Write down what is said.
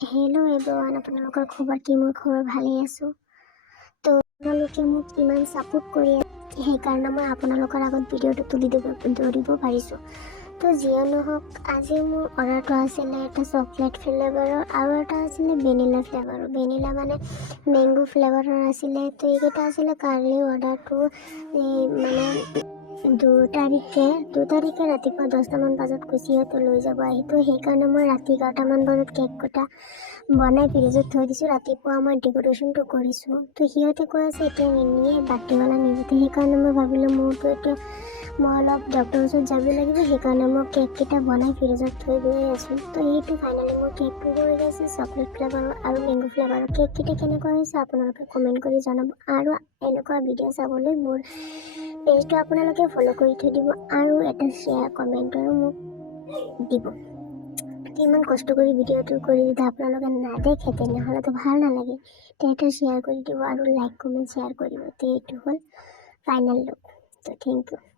Hello' everyone, আপোনালোকৰ খবৰ কি? মোৰ খবৰ ভালেই আছোঁ। তো আপোনালোকে মোক ইমান ছাপোৰ্ট কৰি আছে, সেইকাৰণে মই আপোনালোকৰ আগত ভিডিঅ'টো তুলি ধৰিব পাৰিছোঁ। তো যিয়ে নহওক, আজি মোৰ অৰ্ডাৰটো আছিলে এটা চকলেট ফ্লেভাৰৰ আৰু এটা আছিলে ভেনিলা ফ্লেভাৰৰ। ভেনিলা মানে মেংগো ফ্লেভাৰৰ আছিলে। তো এইকেইটা আছিলে কালি অৰ্ডাৰটো মানে 2 তাৰিখে ৰাতিপুৱা 10টামান বজাত সিহঁতে লৈ যাব আহি। তো সেইকাৰণে মই ৰাতি 11টামান বজাত কেক কটা বনাই ফ্ৰিজত থৈ দিছোঁ। ৰাতিপুৱা মই ডেক'ৰেশ্যনটো কৰিছোঁ। তো সিহঁতে কৈ আছে এতিয়া নিনিয়ে, বাৰ্থডেৱালা নিব। তো সেইকাৰণে মই ভাবিলোঁ মোৰতো এতিয়া মই অলপ ডক্টৰৰ ওচৰত যাব লাগিব, সেইকাৰণে মই কেককেইটা বনাই ফ্ৰিজত থৈ গৈ আছোঁ। তো সেইটো ফাইনেলি মোৰ কেকটো হৈ গৈছে চকলেট ফ্লেভাৰৰ আৰু মেংগো ফ্লেভাৰৰ। কেককেইটা কেনেকুৱা হৈছে আপোনালোকে কমেণ্ট কৰি জনাব। আৰু এনেকুৱা ভিডিঅ' চাবলৈ মোৰ পেজটো আপোনালোকে ফ'ল' কৰি থৈ দিব আৰু এটা শ্বেয়াৰ কমেণ্টৰো মোক দিব। ইমান কষ্ট কৰি ভিডিঅ'টো কৰি যদি আপোনালোকে নেদেখে তেনেহ'লেতো ভাল নালাগে। তো এটা শ্বেয়াৰ কৰি দিব আৰু লাইক কমেণ্ট শ্বেয়াৰ কৰিব। তো এইটো হ'ল ফাইনেল লুক। তো থেংক ইউ।